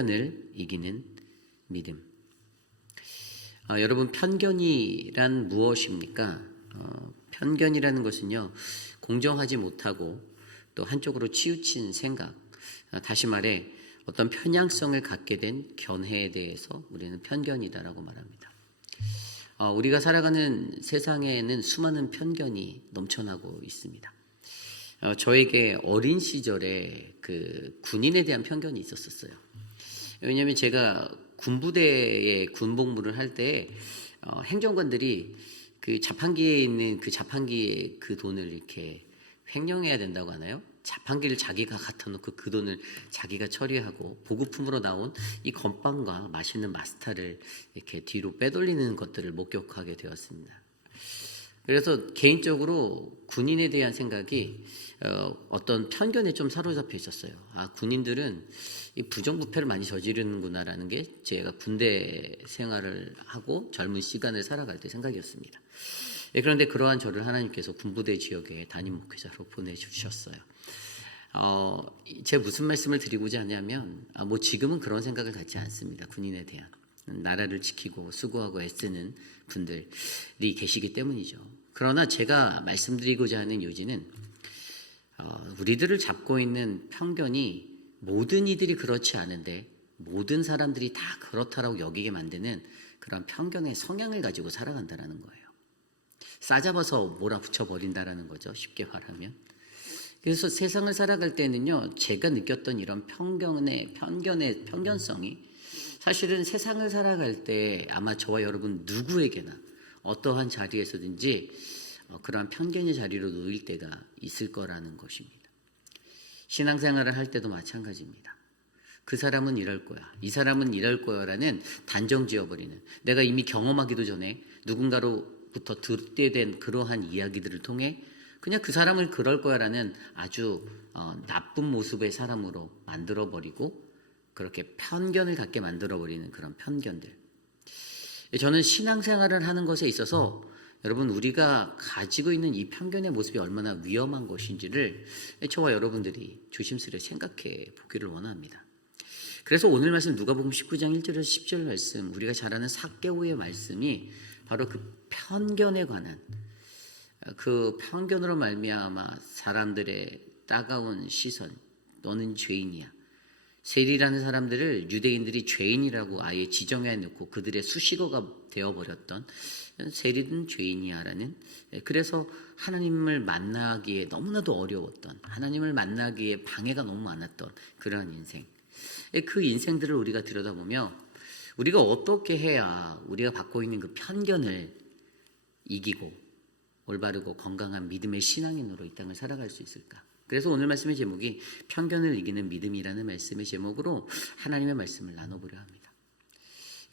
편견을 이기는 믿음. 여러분, 편견이란 무엇입니까? 편견이라는 것은요, 공정하지 못하고 또 한쪽으로 치우친 생각, 다시 말해 어떤 편향성을 갖게 된 견해에 대해서 우리는 편견이다라고 말합니다. 우리가 살아가는 세상에는 수많은 편견이 넘쳐나고 있습니다. 저에게 어린 시절에 그 군인에 대한 편견이 있었어요. 왜냐하면 제가 군부대에 군복무를 할 때 행정관들이 그 자판기에 있는 그 자판기에 그 돈을 이렇게 횡령해야 된다고 하나요? 자판기를 자기가 갖다 놓고 그 돈을 자기가 처리하고 보급품으로 나온 이 건빵과 맛있는 마스타를 이렇게 뒤로 빼돌리는 것들을 목격하게 되었습니다. 그래서 개인적으로 군인에 대한 생각이 어떤 편견에 좀 사로잡혀 있었어요. 군인들은 이 부정부패를 많이 저지르는구나라는 게 제가 군대 생활을 하고 젊은 시간을 살아갈 때 생각이었습니다. 그런데 그러한 저를 하나님께서 군부대 지역에 담임 목회자로 보내주셨어요. 제가 무슨 말씀을 드리고자 하냐면 지금은 그런 생각을 갖지 않습니다. 군인에 대한 나라를 지키고 수고하고 애쓰는 분들이 계시기 때문이죠. 그러나 제가 말씀드리고자 하는 요지는 우리들을 잡고 있는 편견이 모든 이들이 그렇지 않은데 모든 사람들이 다 그렇다라고 여기게 만드는 그런 편견의 성향을 가지고 살아간다는 거예요. 싸잡아서 몰아붙여 버린다라는 거죠. 쉽게 말하면. 그래서 세상을 살아갈 때는요, 제가 느꼈던 이런 편견성이 사실은 세상을 살아갈 때 아마 저와 여러분 누구에게나 어떠한 자리에서든지 그러한 편견의 자리로 놓일 때가 있을 거라는 것입니다. 신앙생활을 할 때도 마찬가지입니다. 그 사람은 이럴 거야, 이 사람은 이럴 거야라는 단정 지어버리는, 내가 이미 경험하기도 전에 누군가로부터 듣게 된 그러한 이야기들을 통해 그냥 그 사람을 그럴 거야라는 아주 나쁜 모습의 사람으로 만들어버리고 그렇게 편견을 갖게 만들어버리는 그런 편견들. 저는 신앙생활을 하는 것에 있어서 여러분, 우리가 가지고 있는 이 편견의 모습이 얼마나 위험한 것인지를 저와 여러분들이 조심스레 생각해 보기를 원합니다. 그래서 오늘 말씀 누가복음 19장 1절에서 10절 말씀, 우리가 잘 아는 삭개오의 말씀이 바로 그 편견에 관한, 그 편견으로 말미암아 사람들의 따가운 시선, 너는 죄인이야. 세리라는 사람들을 유대인들이 죄인이라고 아예 지정해 놓고 그들의 수식어가 되어버렸던, 세리는 죄인이야라는, 그래서 하나님을 만나기에 너무나도 어려웠던, 하나님을 만나기에 방해가 너무 많았던 그러한 인생. 그 인생들을 우리가 들여다보며 우리가 어떻게 해야 우리가 갖고 있는 그 편견을 이기고 올바르고 건강한 믿음의 신앙인으로 이 땅을 살아갈 수 있을까? 그래서 오늘 말씀의 제목이 편견을 이기는 믿음이라는 말씀의 제목으로 하나님의 말씀을 나눠보려 합니다.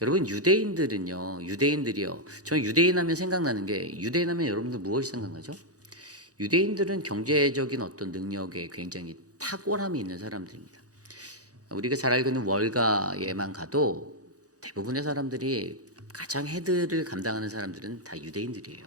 여러분, 유대인들이요. 저는 유대인 하면 생각나는 게, 유대인 하면 여러분들 무엇이 생각나죠? 유대인들은 경제적인 어떤 능력에 굉장히 탁월함이 있는 사람들입니다. 우리가 잘 알고 있는 월가에만 가도 대부분의 사람들이 가장 헤드를 감당하는 사람들은 다 유대인들이에요.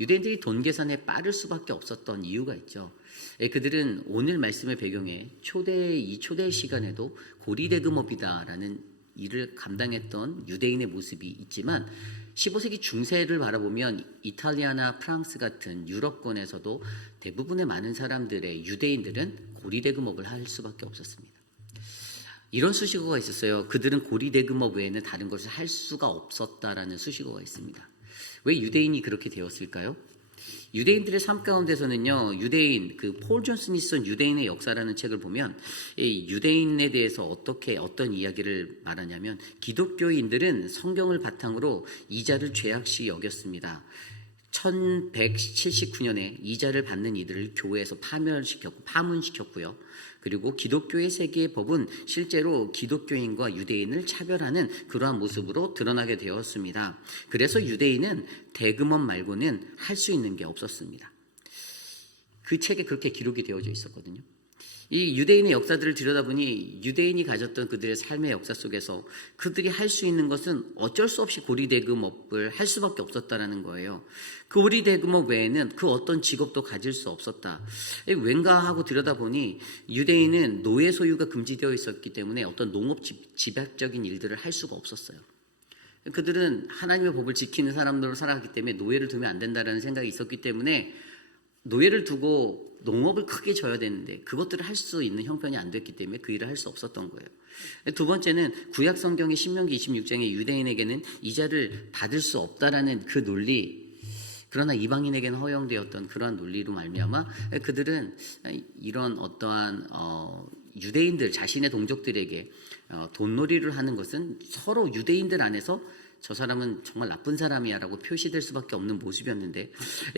유대인들이 돈 계산에 빠를 수밖에 없었던 이유가 있죠. 그들은 오늘 말씀의 배경에 이 초대 시간에도 고리대금업이다라는 일을 감당했던 유대인의 모습이 있지만 15세기 중세를 바라보면 이탈리아나 프랑스 같은 유럽권에서도 대부분의 많은 사람들의 유대인들은 고리대금업을 할 수밖에 없었습니다. 이런 수식어가 있었어요. 그들은 고리대금업 외에는 다른 것을 할 수가 없었다라는 수식어가 있습니다. 왜 유대인이 그렇게 되었을까요? 유대인들의 삶 가운데서는요, 유대인, 폴 존슨이 쓴 유대인의 역사라는 책을 보면 이 유대인에 대해서 어떤 이야기를 말하냐면, 기독교인들은 성경을 바탕으로 이자를 죄악시 여겼습니다. 1179년에 이자를 받는 이들을 교회에서 파문시켰고요. 그리고 기독교의 세계의 법은 실제로 기독교인과 유대인을 차별하는 그러한 모습으로 드러나게 되었습니다. 그래서 유대인은 대금업 말고는 할 수 있는 게 없었습니다. 그 책에 그렇게 기록이 되어져 있었거든요. 이 유대인의 역사들을 들여다보니 유대인이 가졌던 그들의 삶의 역사 속에서 그들이 할 수 있는 것은 어쩔 수 없이 고리대금업을 할 수밖에 없었다라는 거예요. 그 고리대금업 외에는 그 어떤 직업도 가질 수 없었다. 왠가 하고 들여다보니 유대인은 노예 소유가 금지되어 있었기 때문에 어떤 농업 집약적인 일들을 할 수가 없었어요. 그들은 하나님의 법을 지키는 사람들로 살아갔기 때문에 노예를 두면 안 된다라는 생각이 있었기 때문에 노예를 두고 농업을 크게 져야 되는데 그것들을 할 수 있는 형편이 안 됐기 때문에 그 일을 할 수 없었던 거예요. 두 번째는 구약 성경의 신명기 26장에 유대인에게는 이자를 받을 수 없다라는 그 논리, 그러나 이방인에게는 허용되었던 그러한 논리로 말미암아 그들은 이런 어떠한 유대인들 자신의 동족들에게 돈놀이를 하는 것은 서로 유대인들 안에서 저 사람은 정말 나쁜 사람이야 라고 표시될 수밖에 없는 모습이었는데,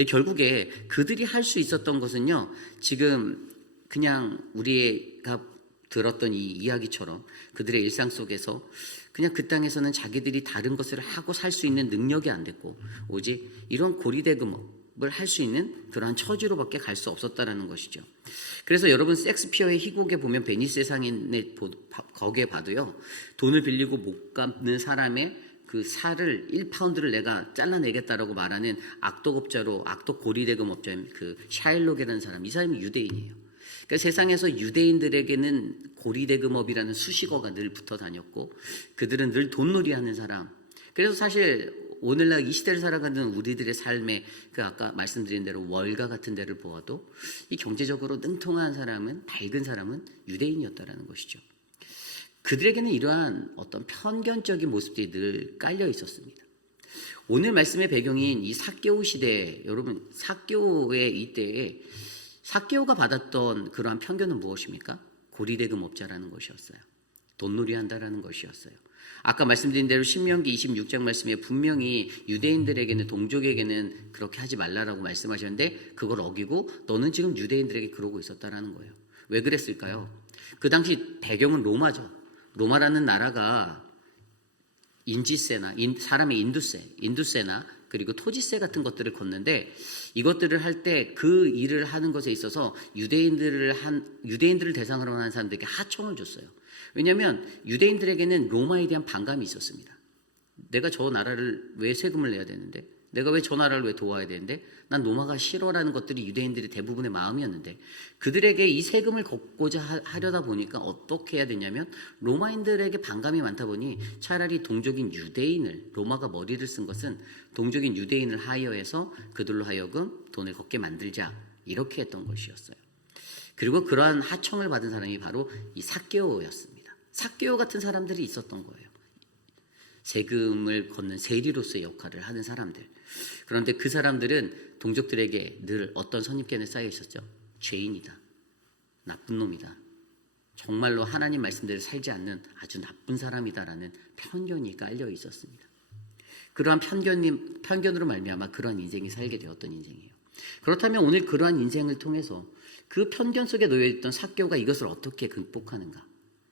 결국에 그들이 할 수 있었던 것은요, 지금 그냥 우리가 들었던 이 이야기처럼 그들의 일상 속에서 그냥 그 땅에서는 자기들이 다른 것을 하고 살 수 있는 능력이 안 됐고 오직 이런 고리대금업을 할 수 있는 그러한 처지로밖에 갈 수 없었다라는 것이죠. 그래서 여러분 섹스피어의 희곡에 보면 베니스의 상인의 거기에 봐도요, 돈을 빌리고 못 갚는 사람의 그 살을 1파운드를 내가 잘라내겠다라고 말하는 악독업자로 악독 고리대금업자인 그 샤일록이라는 사람, 이 사람이 유대인이에요. 그러니까 세상에서 유대인들에게는 고리대금업이라는 수식어가 늘 붙어 다녔고 그들은 늘 돈놀이하는 사람. 그래서 사실 오늘날 이 시대를 살아가는 우리들의 삶에 그 아까 말씀드린 대로 월가 같은 데를 보아도 이 경제적으로 능통한 사람은, 밝은 사람은 유대인이었다라는 것이죠. 그들에게는 이러한 어떤 편견적인 모습들이 늘 깔려 있었습니다. 오늘 말씀의 배경인 이 삭개오 시대, 여러분 삭개오의 이때에 삭개오가 받았던 그러한 편견은 무엇입니까? 고리대금업자라는 것이었어요. 돈놀이 한다라는 것이었어요. 아까 말씀드린 대로 신명기 26장 말씀에 분명히 유대인들에게는, 동족에게는 그렇게 하지 말라라고 말씀하셨는데 그걸 어기고 너는 지금 유대인들에게 그러고 있었다라는 거예요. 왜 그랬을까요? 그 당시 배경은 로마죠. 로마라는 나라가 인지세나 사람의 인두세나 그리고 토지세 같은 것들을 걷는데 이것들을 할 때 그 일을 하는 것에 있어서 유대인들을 대상으로 한 사람들에게 하청을 줬어요. 왜냐하면 유대인들에게는 로마에 대한 반감이 있었습니다. 내가 저 나라를 왜 세금을 내야 되는데, 내가 왜 저 나라를 왜 도와야 되는데, 난 로마가 싫어라는 것들이 유대인들의 대부분의 마음이었는데 그들에게 이 세금을 걷고자 하려다 보니까 어떻게 해야 되냐면 로마인들에게 반감이 많다 보니 차라리 동족인 유대인을, 로마가 머리를 쓴 것은 동족인 유대인을 하여해서 그들로 하여금 돈을 걷게 만들자, 이렇게 했던 것이었어요. 그리고 그러한 하청을 받은 사람이 바로 이 삭개오였습니다. 삭개오 같은 사람들이 있었던 거예요. 세금을 걷는 세리로서의 역할을 하는 사람들. 그런데 그 사람들은 동족들에게 늘 어떤 선입견에 쌓여 있었죠? 죄인이다, 나쁜 놈이다, 정말로 하나님 말씀대로 살지 않는 아주 나쁜 사람이다라는 편견이 깔려 있었습니다. 그러한 편견으로 말미암아 그러한 인생이 살게 되었던 인생이에요. 그렇다면 오늘 그러한 인생을 통해서 그 편견 속에 놓여있던 삭개오가 이것을 어떻게 극복하는가,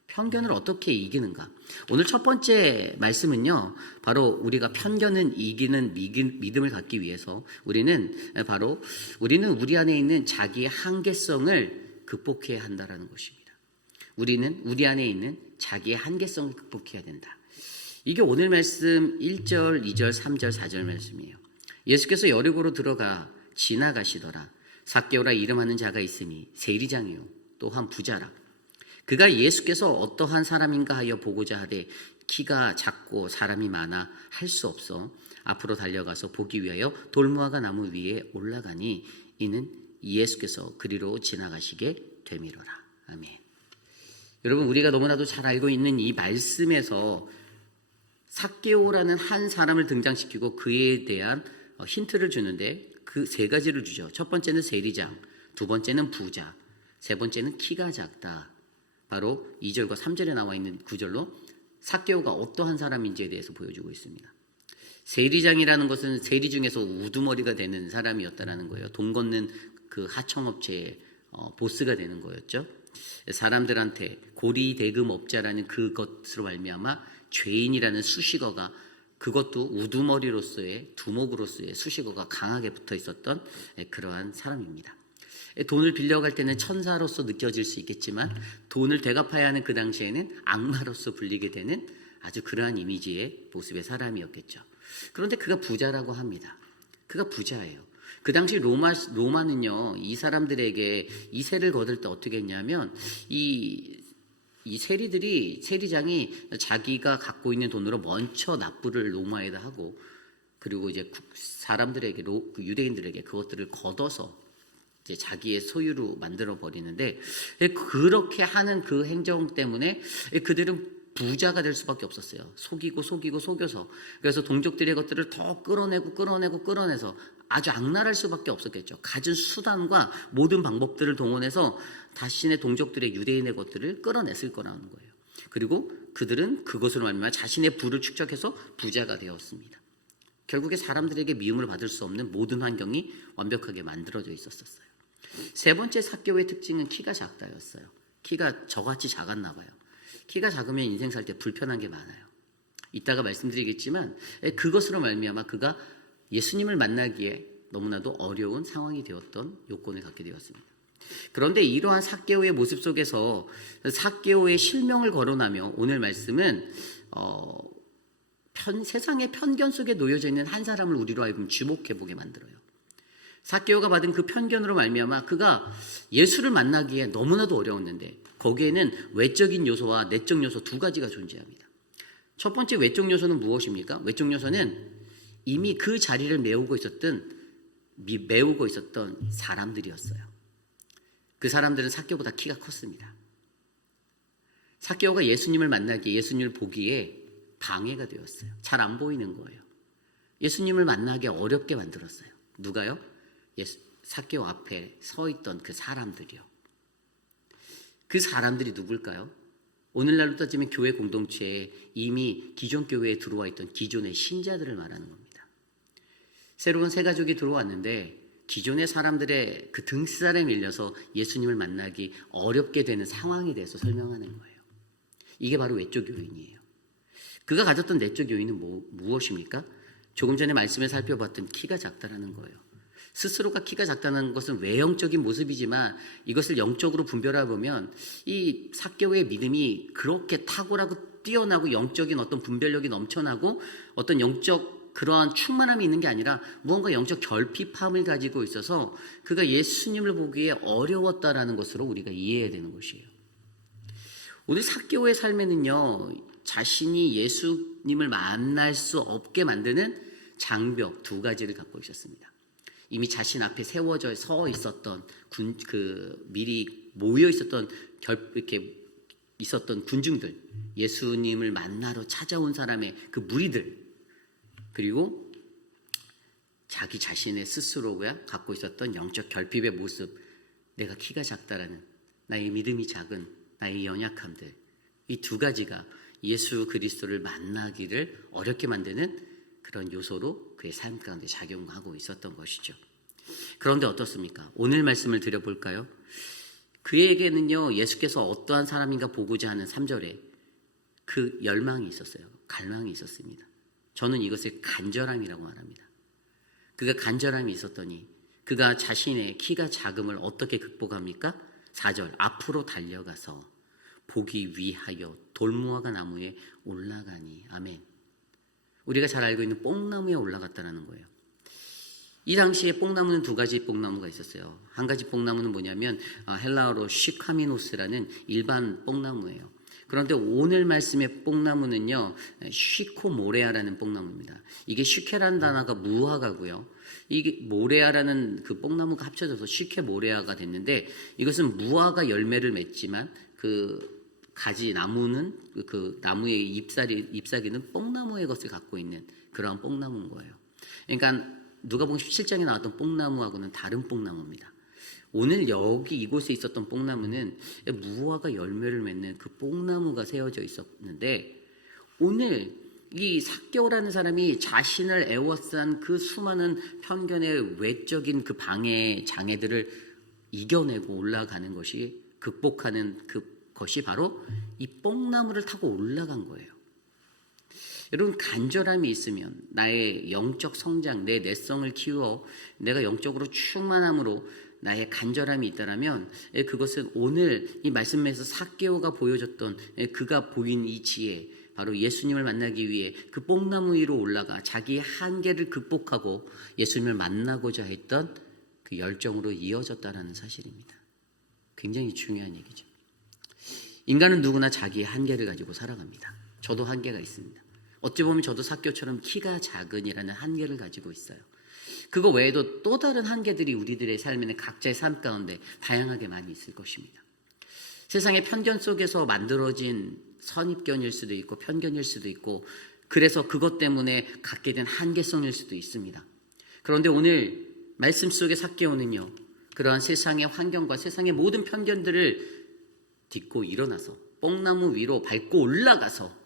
편견을 어떻게 이기는가. 오늘 첫 번째 말씀은요, 바로 우리가 편견은 이기는 믿음을 갖기 위해서 우리는 우리 안에 있는 자기의 한계성을 극복해야 한다라는 것입니다. 우리는 우리 안에 있는 자기의 한계성을 극복해야 된다. 이게 오늘 말씀 1절, 2절, 3절, 4절 말씀이에요. 예수께서 여리고로 들어가 지나가시더라. 삭개오라 이름하는 자가 있으니 세리장이요 또한 부자라. 그가 예수께서 어떠한 사람인가 하여 보고자 하되 키가 작고 사람이 많아 할 수 없어 앞으로 달려가서 보기 위하여 돌무화과 나무 위에 올라가니 이는 예수께서 그리로 지나가시게 되미로라. 아멘. 여러분, 우리가 너무나도 잘 알고 있는 이 말씀에서 삭개오라는 한 사람을 등장시키고 그에 대한 힌트를 주는데 그 세 가지를 주죠. 첫 번째는 세리장, 두 번째는 부자, 세 번째는 키가 작다. 바로 2절과 3절에 나와 있는 구절로 삭개오가 어떠한 사람인지에 대해서 보여주고 있습니다. 세리장이라는 것은 세리 중에서 우두머리가 되는 사람이었다라는 거예요. 돈 걷는 그 하청업체의 보스가 되는 거였죠. 사람들한테 고리대금업자라는 그것으로 말미암아 죄인이라는 수식어가, 그것도 우두머리로서의, 두목으로서의 수식어가 강하게 붙어 있었던 그러한 사람입니다. 돈을 빌려갈 때는 천사로서 느껴질 수 있겠지만 돈을 되갚아야 하는 그 당시에는 악마로서 불리게 되는 아주 그러한 이미지의 모습의 사람이었겠죠. 그런데 그가 부자라고 합니다. 그가 부자예요. 그 당시 로마는요, 이 사람들에게 이 세를 거둘 때 어떻게 했냐면 이 세리장이 자기가 갖고 있는 돈으로 먼저 납부를 로마에다 하고, 그리고 이제 사람들에게 유대인들에게 그것들을 걷어서 이제 자기의 소유로 만들어 버리는데, 그렇게 하는 그 행정 때문에 그들은 부자가 될 수밖에 없었어요. 속여서. 그래서 동족들의 것들을 더 끌어내서 아주 악랄할 수밖에 없었겠죠. 가진 수단과 모든 방법들을 동원해서 자신의 동족들의 유대인의 것들을 끌어냈을 거라는 거예요. 그리고 그들은 그것으로 말미암아 자신의 부를 축적해서 부자가 되었습니다. 결국에 사람들에게 미움을 받을 수 없는 모든 환경이 완벽하게 만들어져 있었어요. 세 번째 삭개오의 특징은 키가 작다였어요. 키가 저같이 작았나 봐요. 키가 작으면 인생 살 때 불편한 게 많아요. 이따가 말씀드리겠지만 그것으로 말미암아 그가 예수님을 만나기에 너무나도 어려운 상황이 되었던 요건을 갖게 되었습니다. 그런데 이러한 삭개오의 모습 속에서 삭개오의 실명을 거론하며 오늘 말씀은 세상의 편견 속에 놓여져 있는 한 사람을 우리로 하여금 주목해 보게 만들어요. 삭개오가 받은 그 편견으로 말미암아 그가 예수를 만나기에 너무나도 어려웠는데 거기에는 외적인 요소와 내적 요소 두 가지가 존재합니다. 첫 번째 외적 요소는 무엇입니까? 외적 요소는 이미 그 자리를 메우고 있었던 사람들이었어요. 그 사람들은 삭개오보다 키가 컸습니다. 삭개오가 예수님을 만나기에, 예수님을 보기에 방해가 되었어요. 잘 안 보이는 거예요. 예수님을 만나기 어렵게 만들었어요. 누가요? 삭개오 앞에 서 있던 그 사람들이요. 그 사람들이 누굴까요? 오늘날로 따지면 교회 공동체에 이미 기존 교회에 들어와 있던 기존의 신자들을 말하는 겁니다. 새로운 새 가족이 들어왔는데 기존의 사람들의 그 등살에 밀려서 예수님을 만나기 어렵게 되는 상황에 대해서 설명하는 거예요. 이게 바로 외적 요인이에요. 그가 가졌던 내적 요인은 무엇입니까? 조금 전에 말씀을 살펴봤던 키가 작다라는 거예요. 스스로가 키가 작다는 것은 외형적인 모습이지만 이것을 영적으로 분별해보면 이 삭개오의 믿음이 그렇게 탁월하고 뛰어나고 영적인 어떤 분별력이 넘쳐나고 어떤 영적 그러한 충만함이 있는 게 아니라 무언가 영적 결핍함을 가지고 있어서 그가 예수님을 보기에 어려웠다라는 것으로 우리가 이해해야 되는 것이에요. 오늘 삭개오의 삶에는요, 자신이 예수님을 만날 수 없게 만드는 장벽 두 가지를 갖고 있었습니다. 이미 자신 앞에 세워져 서 있었던 미리 모여 있었던 이렇게 있었던 군중들, 예수님을 만나러 찾아온 사람의 그 무리들, 그리고 자기 자신의 스스로가 갖고 있었던 영적 결핍의 모습, 내가 키가 작다라는 나의 믿음이 작은 나의 연약함들, 이 두 가지가 예수 그리스도를 만나기를 어렵게 만드는 그런 요소로 그의 삶 가운데 작용하고 있었던 것이죠. 그런데 어떻습니까? 오늘 말씀을 드려볼까요? 그에게는요, 예수께서 어떠한 사람인가 보고자 하는 3절에 그 열망이 있었어요. 갈망이 있었습니다. 저는 이것을 간절함이라고 말합니다. 그가 간절함이 있었더니 그가 자신의 키가 작음을 어떻게 극복합니까? 4절, 앞으로 달려가서 보기 위하여 돌무화과 나무에 올라가니. 아멘. 우리가 잘 알고 있는 뽕나무에 올라갔다는 거예요. 이 당시에 뽕나무는 두 가지 뽕나무가 있었어요. 한 가지 뽕나무는 뭐냐면 헬라어로 시카미노스라는 일반 뽕나무예요. 그런데 오늘 말씀의 뽕나무는요, 쉬코모레아라는 뽕나무입니다. 이게 쉬케라는 단어가 무화과고요. 이게 모레아라는 그 뽕나무가 합쳐져서 쉬케모레아가 됐는데, 이것은 무화과 열매를 맺지만 그 가지 나무는 그 나무의 잎사귀는 뽕나무의 것을 갖고 있는 그러한 뽕나무인 거예요. 그러니까 누가복음 17장에 나왔던 뽕나무하고는 다른 뽕나무입니다. 오늘 여기 이곳에 있었던 뽕나무는 무화과 열매를 맺는 그 뽕나무가 세워져 있었는데, 오늘 이 삭개오라는 사람이 자신을 애워싼 그 수많은 편견의 외적인 그 방해 장애들을 이겨내고 올라가는 것이, 극복하는 그것이 바로 이 뽕나무를 타고 올라간 거예요. 여러분, 간절함이 있으면 나의 영적 성장, 내 내성을 키워 내가 영적으로 충만함으로 나의 간절함이 있다라면 그것은 오늘 이 말씀에서 삭개오가 보여줬던 그가 보인 이 지혜, 바로 예수님을 만나기 위해 그 뽕나무 위로 올라가 자기의 한계를 극복하고 예수님을 만나고자 했던 그 열정으로 이어졌다는 사실입니다. 굉장히 중요한 얘기죠. 인간은 누구나 자기의 한계를 가지고 살아갑니다. 저도 한계가 있습니다. 어찌 보면 저도 삭개오처럼 키가 작은이라는 한계를 가지고 있어요. 그거 외에도 또 다른 한계들이 우리들의 삶에는 각자의 삶 가운데 다양하게 많이 있을 것입니다. 세상의 편견 속에서 만들어진 선입견일 수도 있고 편견일 수도 있고, 그래서 그것 때문에 갖게 된 한계성일 수도 있습니다. 그런데 오늘 말씀 속의 삭개오는요, 그러한 세상의 환경과 세상의 모든 편견들을 딛고 일어나서 뽕나무 위로 밟고 올라가서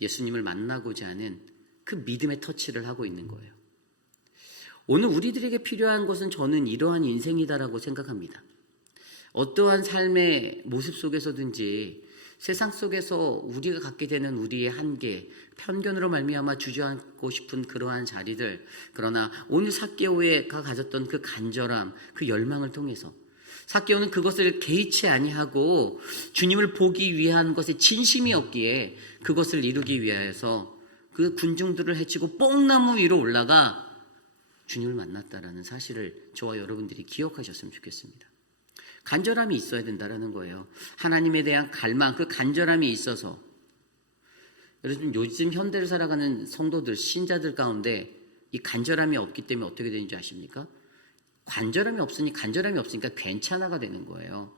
예수님을 만나고자 하는 그 믿음의 터치를 하고 있는 거예요. 오늘 우리들에게 필요한 것은 저는 이러한 인생이다라고 생각합니다. 어떠한 삶의 모습 속에서든지 세상 속에서 우리가 갖게 되는 우리의 한계, 편견으로 말미암아 주저앉고 싶은 그러한 자리들, 그러나 오늘 삭개오가 가졌던 그 간절함, 그 열망을 통해서 삭개오는 그것을 개의치 아니하고 주님을 보기 위한 것에 진심이 없기에 그것을 이루기 위하여서 그 군중들을 해치고 뽕나무 위로 올라가 주님을 만났다라는 사실을 저와 여러분들이 기억하셨으면 좋겠습니다. 간절함이 있어야 된다라는 거예요. 하나님에 대한 갈망, 그 간절함이 있어서. 여러분, 요즘 현대를 살아가는 성도들, 신자들 가운데 이 간절함이 없기 때문에 어떻게 되는지 아십니까? 간절함이 없으니까 괜찮아가 되는 거예요.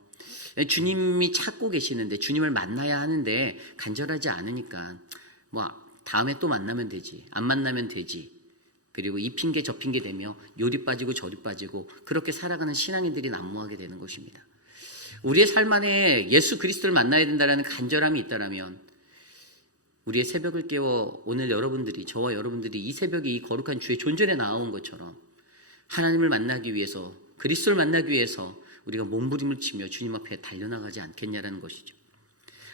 주님이 찾고 계시는데, 주님을 만나야 하는데 간절하지 않으니까 뭐 다음에 또 만나면 되지, 안 만나면 되지, 그리고 이 핑계 저 핑계 대며 요리 빠지고 저리 빠지고 그렇게 살아가는 신앙인들이 난무하게 되는 것입니다. 우리의 삶 안에 예수 그리스도를 만나야 된다는 간절함이 있다면 우리의 새벽을 깨워 오늘 여러분들이, 저와 여러분들이 이 새벽에 이 거룩한 주의 존전에 나온 것처럼 하나님을 만나기 위해서, 그리스도를 만나기 위해서 우리가 몸부림을 치며 주님 앞에 달려나가지 않겠냐라는 것이죠.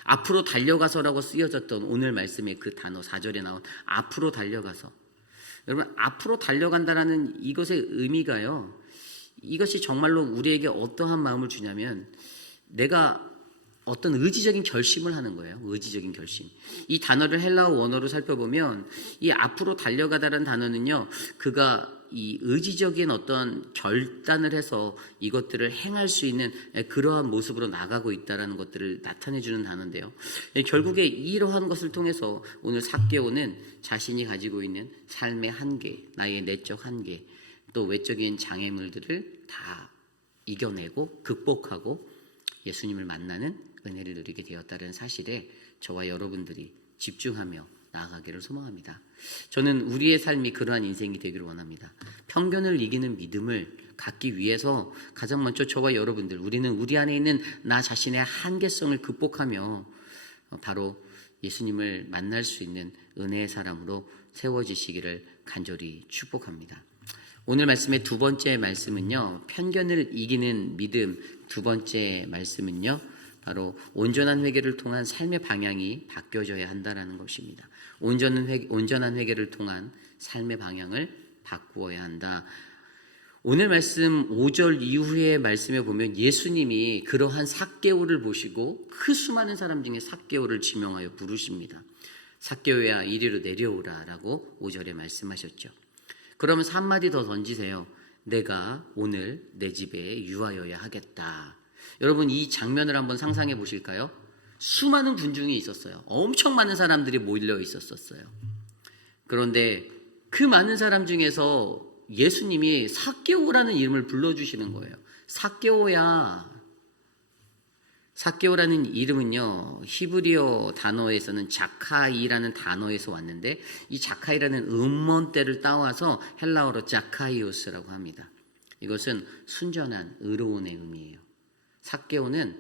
앞으로 달려가서라고 쓰여졌던 오늘 말씀의 그 단어 4절에 나온 앞으로 달려가서, 여러분, 앞으로 달려간다라는 이것의 의미가요, 이것이 정말로 우리에게 어떠한 마음을 주냐면 내가 어떤 의지적인 결심을 하는 거예요. 의지적인 결심. 이 단어를 헬라어 원어로 살펴보면 이 앞으로 달려가다라는 단어는요, 그가 이 의지적인 어떤 결단을 해서 이것들을 행할 수 있는 그러한 모습으로 나가고 있다는 것들을 나타내주는 단어인데요. 결국에 이러한 것을 통해서 오늘 삭개오는 자신이 가지고 있는 삶의 한계, 나의 내적 한계, 또 외적인 장애물들을 다 이겨내고 극복하고 예수님을 만나는 은혜를 누리게 되었다는 사실에 저와 여러분들이 집중하며 나아가기를 소망합니다. 저는 우리의 삶이 그러한 인생이 되기를 원합니다. 편견을 이기는 믿음을 갖기 위해서 가장 먼저 저와 여러분들, 우리는 우리 안에 있는 나 자신의 한계성을 극복하며 바로 예수님을 만날 수 있는 은혜의 사람으로 세워지시기를 간절히 축복합니다. 오늘 말씀의 두 번째 말씀은요, 편견을 이기는 믿음. 두 번째 말씀은요, 바로 온전한 회개를 통한 삶의 방향이 바뀌어져야 한다는 것입니다. 온전한 회개를 통한 삶의 방향을 바꾸어야 한다. 오늘 말씀 5절 이후의 말씀에 보면 예수님이 그러한 삭개오를 보시고 그 수많은 사람 중에 삭개오를 지명하여 부르십니다. 삭개오야 이리로 내려오라 라고 5절에 말씀하셨죠. 그러면서 한마디 더 던지세요. 내가 오늘 내 집에 유하여야 하겠다. 여러분, 이 장면을 한번 상상해 보실까요? 수많은 군중이 있었어요. 엄청 많은 사람들이 몰려 있었어요. 그런데 그 많은 사람 중에서 예수님이 삭개오라는 이름을 불러주시는 거예요. 삭개오야. 삭개오라는 이름은요, 히브리어 단어에서는 자카이라는 단어에서 왔는데, 이 자카이라는 음원대를 따와서 헬라어로 자카이오스라고 합니다. 이것은 순전한 의로운의 의미예요. 삭개오는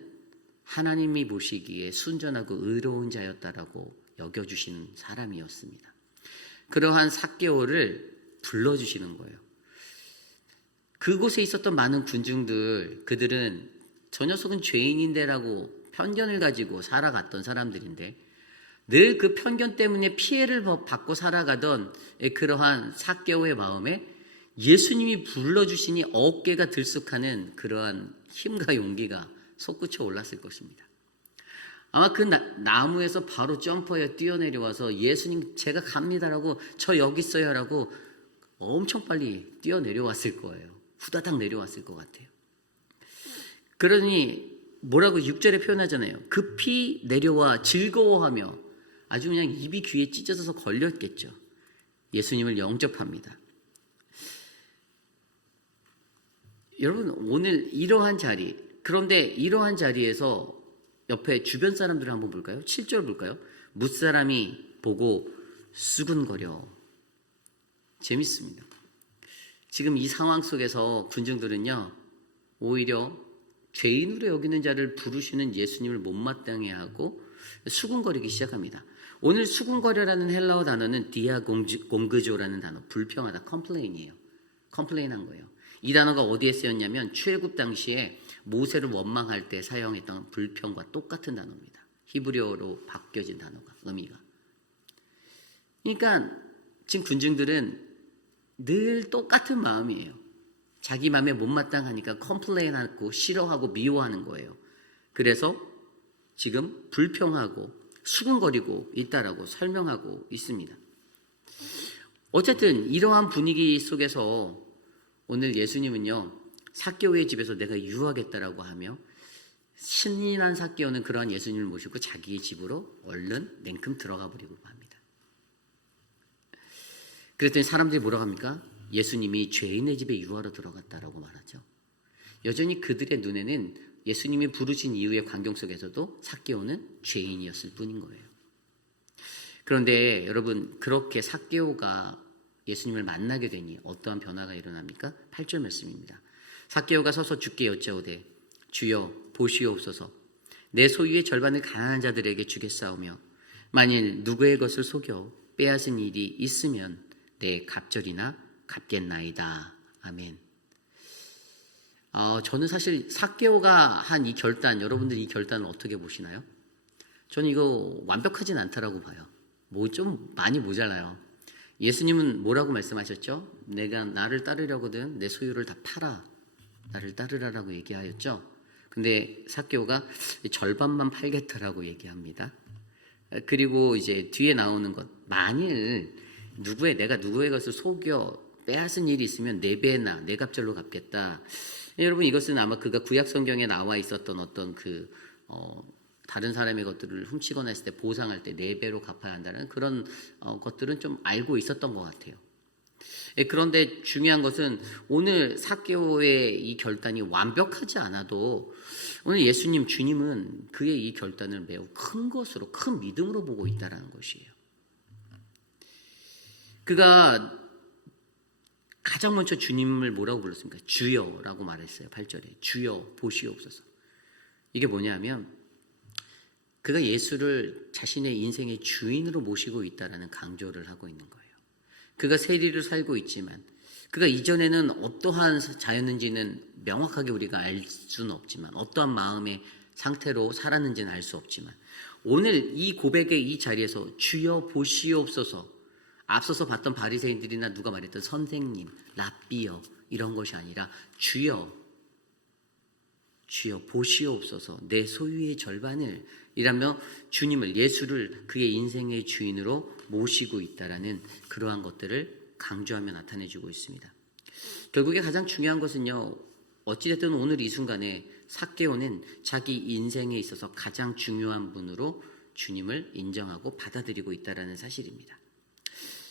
하나님이 보시기에 순전하고 의로운 자였다라고 여겨주시는 사람이었습니다. 그러한 삭개오를 불러주시는 거예요. 그곳에 있었던 많은 군중들, 그들은 저 녀석은 죄인인데라고 편견을 가지고 살아갔던 사람들인데, 늘 그 편견 때문에 피해를 받고 살아가던 그러한 삭개오의 마음에 예수님이 불러주시니 어깨가 들쑥하는 그러한 힘과 용기가 솟구쳐 올랐을 것입니다. 아마 그 나무에서 바로 점프하여 뛰어내려와서 예수님 제가 갑니다라고 저 여기 있어요라고 엄청 빨리 뛰어내려왔을 거예요. 후다닥 내려왔을 것 같아요. 그러니 뭐라고 6절에 표현하잖아요. 급히 내려와 즐거워하며 아주 그냥 입이 귀에 찢어져서 걸렸겠죠. 예수님을 영접합니다. 여러분 오늘 이러한 자리, 그런데 이러한 자리에서 옆에 주변 사람들을 한번 볼까요? 7절 볼까요? 무사람이 보고 수군거려. 재밌습니다. 지금 이 상황 속에서 군중들은요, 오히려 죄인으로 여기는 자를 부르시는 예수님을 못마땅해 하고 수군거리기 시작합니다. 오늘 수군거려라는 헬라어 단어는 디아공그조라는 단어, 불평하다, 컴플레인이에요. 컴플레인한 거예요. 이 단어가 어디에 쓰였냐면 출애굽 당시에 모세를 원망할 때 사용했던 불평과 똑같은 단어입니다. 히브리어로 바뀌어진 단어가, 의미가. 그러니까 지금 군중들은 늘 똑같은 마음이에요. 자기 마음에 못마땅하니까 컴플레인하고 싫어하고 미워하는 거예요. 그래서 지금 불평하고 수군거리고 있다라고 설명하고 있습니다. 어쨌든 이러한 분위기 속에서 오늘 예수님은요, 삭개오의 집에서 내가 유하겠다라고 하며 신이 난 삭개오는 그러한 예수님을 모시고 자기의 집으로 얼른 냉큼 들어가 버리고 합니다. 그랬더니 사람들이 뭐라고 합니까? 예수님이 죄인의 집에 유하러 들어갔다라고 말하죠. 여전히 그들의 눈에는 예수님이 부르신 이후의 광경 속에서도 삭개오는 죄인이었을 뿐인 거예요. 그런데 여러분, 그렇게 삭개오가 예수님을 만나게 되니 어떠한 변화가 일어납니까? 8절 말씀입니다. 삭개오가 서서 주께 여짜오되 주여 보시옵소서, 내 소유의 절반을 가난한 자들에게 주겠사오며 만일 누구의 것을 속여 빼앗은 일이 있으면 내 갑절이나 갚겠나이다. 아멘. 저는 사실 삭개오가 한 이 결단, 여러분들 이 결단을 어떻게 보시나요? 저는 이거 완벽하진 않다라고 봐요. 좀 많이 모자라요. 예수님은 뭐라고 말씀하셨죠? 내가 나를 따르려거든 내 소유를 다 팔아 나를 따르라라고 얘기하였죠. 근데 삭개오가 절반만 팔겠다라고 얘기합니다. 그리고 이제 뒤에 나오는 것, 만일 내가 누구의 것을 속여 빼앗은 일이 있으면 4배나 내 갑절로 갚겠다. 여러분, 이것은 아마 그가 구약 성경에 나와 있었던 어떤 다른 사람의 것들을 훔치거나 했을 때 보상할 때 4배로 갚아야 한다는 그런 것들은 좀 알고 있었던 것 같아요. 그런데 중요한 것은 오늘 삭개오의 이 결단이 완벽하지 않아도 오늘 예수님, 주님은 그의 이 결단을 매우 큰 것으로, 큰 믿음으로 보고 있다는 것이에요. 그가 가장 먼저 주님을 뭐라고 불렀습니까? 주여라고 말했어요. 8절에 주여 보시옵소서. 이게 뭐냐면 그가 예수를 자신의 인생의 주인으로 모시고 있다라는 강조를 하고 있는 거예요. 그가 세리로 살고 있지만 그가 이전에는 어떠한 자였는지는 명확하게 우리가 알 수는 없지만 어떠한 마음의 상태로 살았는지는 알 수 없지만 오늘 이 고백의 이 자리에서 주여 보시옵소서, 앞서서 봤던 바리새인들이나 누가 말했던 선생님, 랍비여 이런 것이 아니라 주여 보시옵소서, 내 소유의 절반을 이라며 주님을, 예수를 그의 인생의 주인으로 모시고 있다라는 그러한 것들을 강조하며 나타내주고 있습니다. 결국에 가장 중요한 것은요, 어찌됐든 오늘 이 순간에 삭개오는 자기 인생에 있어서 가장 중요한 분으로 주님을 인정하고 받아들이고 있다라는 사실입니다.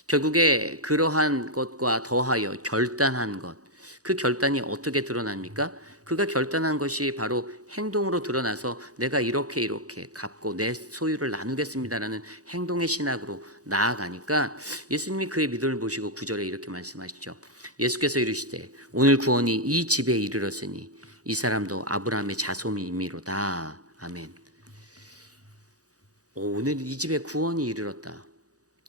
결국에 그러한 것과 더하여 결단한 것, 그 결단이 어떻게 드러납니까? 그가 결단한 것이 바로 행동으로 드러나서 내가 이렇게 갚고 내 소유를 나누겠습니다라는 행동의 신학으로 나아가니까 예수님이 그의 믿음을 보시고 9절에 이렇게 말씀하시죠. 예수께서 이르시되 오늘 구원이 이 집에 이르렀으니 이 사람도 아브라함의 자손이미로다. 아멘. 오늘 이 집에 구원이 이르렀다.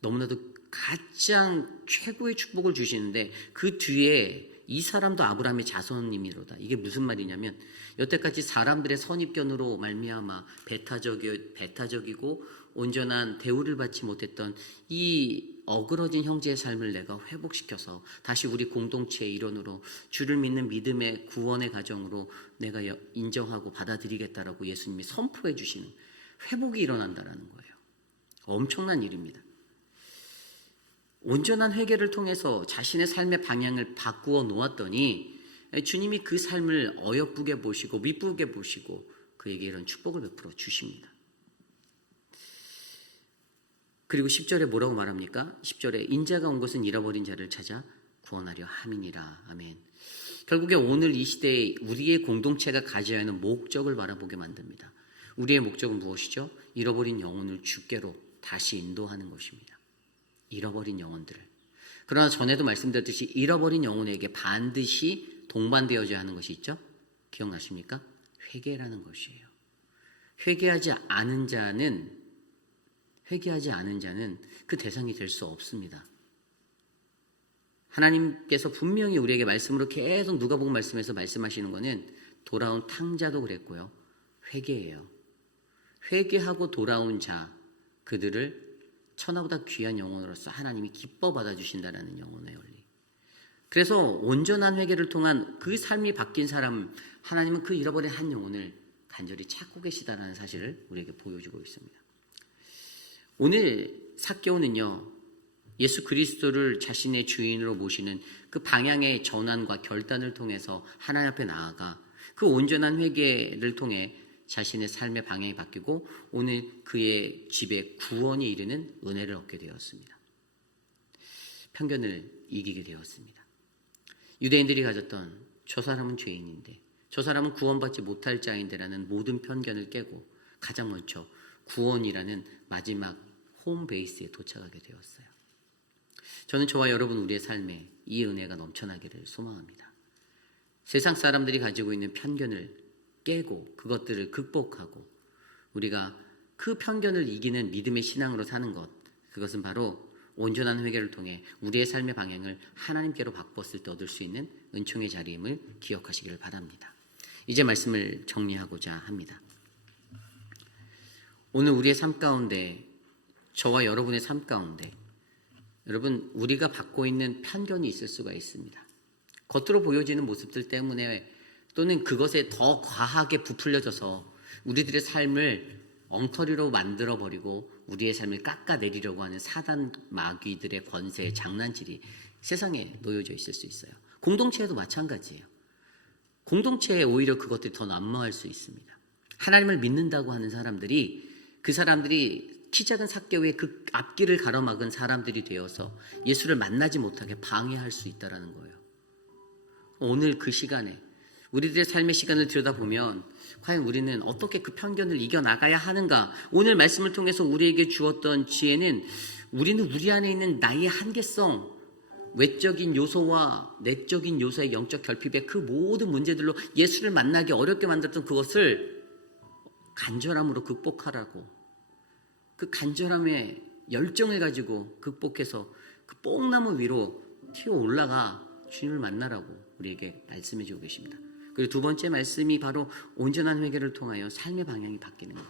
너무나도 가장 최고의 축복을 주시는데 그 뒤에 이 사람도 아브라함의 자손이미로다. 이게 무슨 말이냐면 여태까지 사람들의 선입견으로 말미암아 배타적이고 온전한 대우를 받지 못했던 이 어그러진 형제의 삶을 내가 회복시켜서 다시 우리 공동체의 일원으로 주를 믿는 믿음의 구원의 가정으로 내가 인정하고 받아들이겠다라고 예수님이 선포해 주시는 회복이 일어난다라는 거예요. 엄청난 일입니다. 온전한 회개를 통해서 자신의 삶의 방향을 바꾸어 놓았더니 주님이 그 삶을 어여쁘게 보시고 미쁘게 보시고 그에게 이런 축복을 베풀어 주십니다. 그리고 10절에 뭐라고 말합니까? 10절에 인자가 온 것은 잃어버린 자를 찾아 구원하려 함이니라. 아멘. 결국에 오늘 이 시대에 우리의 공동체가 가져야 하는 목적을 바라보게 만듭니다. 우리의 목적은 무엇이죠? 잃어버린 영혼을 주께로 다시 인도하는 것입니다. 잃어버린 영혼들을. 그러나 전에도 말씀드렸듯이 잃어버린 영혼에게 반드시 동반되어져야 하는 것이 있죠? 기억나십니까? 회개라는 것이에요. 회개하지 않은 자는 그 대상이 될 수 없습니다. 하나님께서 분명히 우리에게 말씀으로 계속 누가복음 말씀에서 말씀하시는 것은 돌아온 탕자도 그랬고요. 회개예요. 회개하고 돌아온 자, 그들을 천하보다 귀한 영혼으로서 하나님이 기뻐 받아주신다는 영혼의 원리. 그래서 온전한 회개를 통한 그 삶이 바뀐 사람, 하나님은 그 잃어버린 한 영혼을 간절히 찾고 계시다는 사실을 우리에게 보여주고 있습니다. 오늘 삭개오는요, 예수 그리스도를 자신의 주인으로 모시는 그 방향의 전환과 결단을 통해서 하나님 앞에 나아가 그 온전한 회개를 통해 자신의 삶의 방향이 바뀌고 오늘 그의 집에 구원이 이르는 은혜를 얻게 되었습니다. 편견을 이기게 되었습니다. 유대인들이 가졌던 저 사람은 죄인인데, 저 사람은 구원받지 못할 자인데라는 모든 편견을 깨고 가장 먼저 구원이라는 마지막 홈 베이스에 도착하게 되었어요. 저는 저와 여러분 우리의 삶에 이 은혜가 넘쳐나기를 소망합니다. 세상 사람들이 가지고 있는 편견을 깨고 그것들을 극복하고 우리가 그 편견을 이기는 믿음의 신앙으로 사는 것, 그것은 바로 온전한 회개를 통해 우리의 삶의 방향을 하나님께로 바꿨을 때 얻을 수 있는 은총의 자리임을 기억하시기를 바랍니다. 이제 말씀을 정리하고자 합니다. 오늘 우리의 삶 가운데, 저와 여러분의 삶 가운데 여러분, 우리가 받고 있는 편견이 있을 수가 있습니다. 겉으로 보여지는 모습들 때문에 또는 그것에 더 과하게 부풀려져서 우리들의 삶을 엉터리로 만들어버리고 우리의 삶을 깎아내리려고 하는 사단 마귀들의 권세, 장난질이 세상에 놓여져 있을 수 있어요. 공동체에도 마찬가지예요. 공동체에 오히려 그것들이 더 난무할 수 있습니다. 하나님을 믿는다고 하는 사람들이, 그 사람들이 키 작은 삭개오의 그 앞길을 가로막은 사람들이 되어서 예수를 만나지 못하게 방해할 수 있다는 거예요. 오늘 그 시간에 우리들의 삶의 시간을 들여다보면 과연 우리는 어떻게 그 편견을 이겨나가야 하는가? 오늘 말씀을 통해서 우리에게 주었던 지혜는 우리는 우리 안에 있는 나의 한계성, 외적인 요소와 내적인 요소의 영적 결핍의 그 모든 문제들로 예수를 만나기 어렵게 만들었던 그것을 간절함으로 극복하라고, 그 간절함의 열정을 가지고 극복해서 그 뽕나무 위로 튀어 올라가 주님을 만나라고 우리에게 말씀해 주고 계십니다. 그리고 두 번째 말씀이 바로 온전한 회개를 통하여 삶의 방향이 바뀌는 것.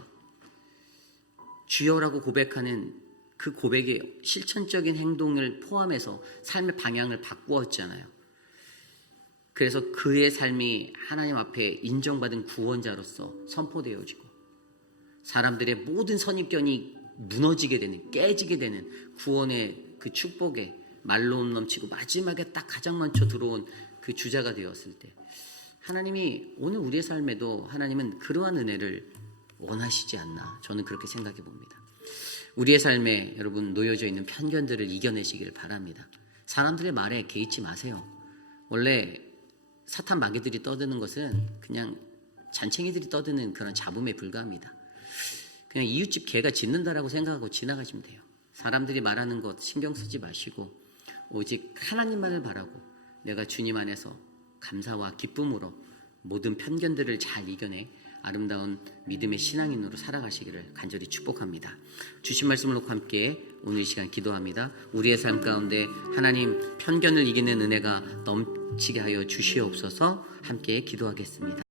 주여라고 고백하는 그 고백의 실천적인 행동을 포함해서 삶의 방향을 바꾸었잖아요. 그래서 그의 삶이 하나님 앞에 인정받은 구원자로서 선포되어지고 사람들의 모든 선입견이 무너지게 되는, 깨지게 되는 구원의 그 축복에 말로 넘치고 마지막에 딱 가장 먼저 들어온 그 주자가 되었을 때 하나님이 오늘 우리의 삶에도 하나님은 그러한 은혜를 원하시지 않나, 저는 그렇게 생각해 봅니다. 우리의 삶에 여러분 놓여져 있는 편견들을 이겨내시길 바랍니다. 사람들의 말에 개의치 마세요. 원래 사탄 마귀들이 떠드는 것은 그냥 잔챙이들이 떠드는 그런 잡음에 불과합니다. 그냥 이웃집 개가 짖는다라고 생각하고 지나가시면 돼요. 사람들이 말하는 것 신경 쓰지 마시고 오직 하나님만을 바라고 내가 주님 안에서 감사와 기쁨으로 모든 편견들을 잘 이겨내 아름다운 믿음의 신앙인으로 살아가시기를 간절히 축복합니다. 주신 말씀을 놓고 함께 오늘 이 시간 기도합니다. 우리의 삶 가운데 하나님 편견을 이기는 은혜가 넘치게 하여 주시옵소서. 함께 기도하겠습니다.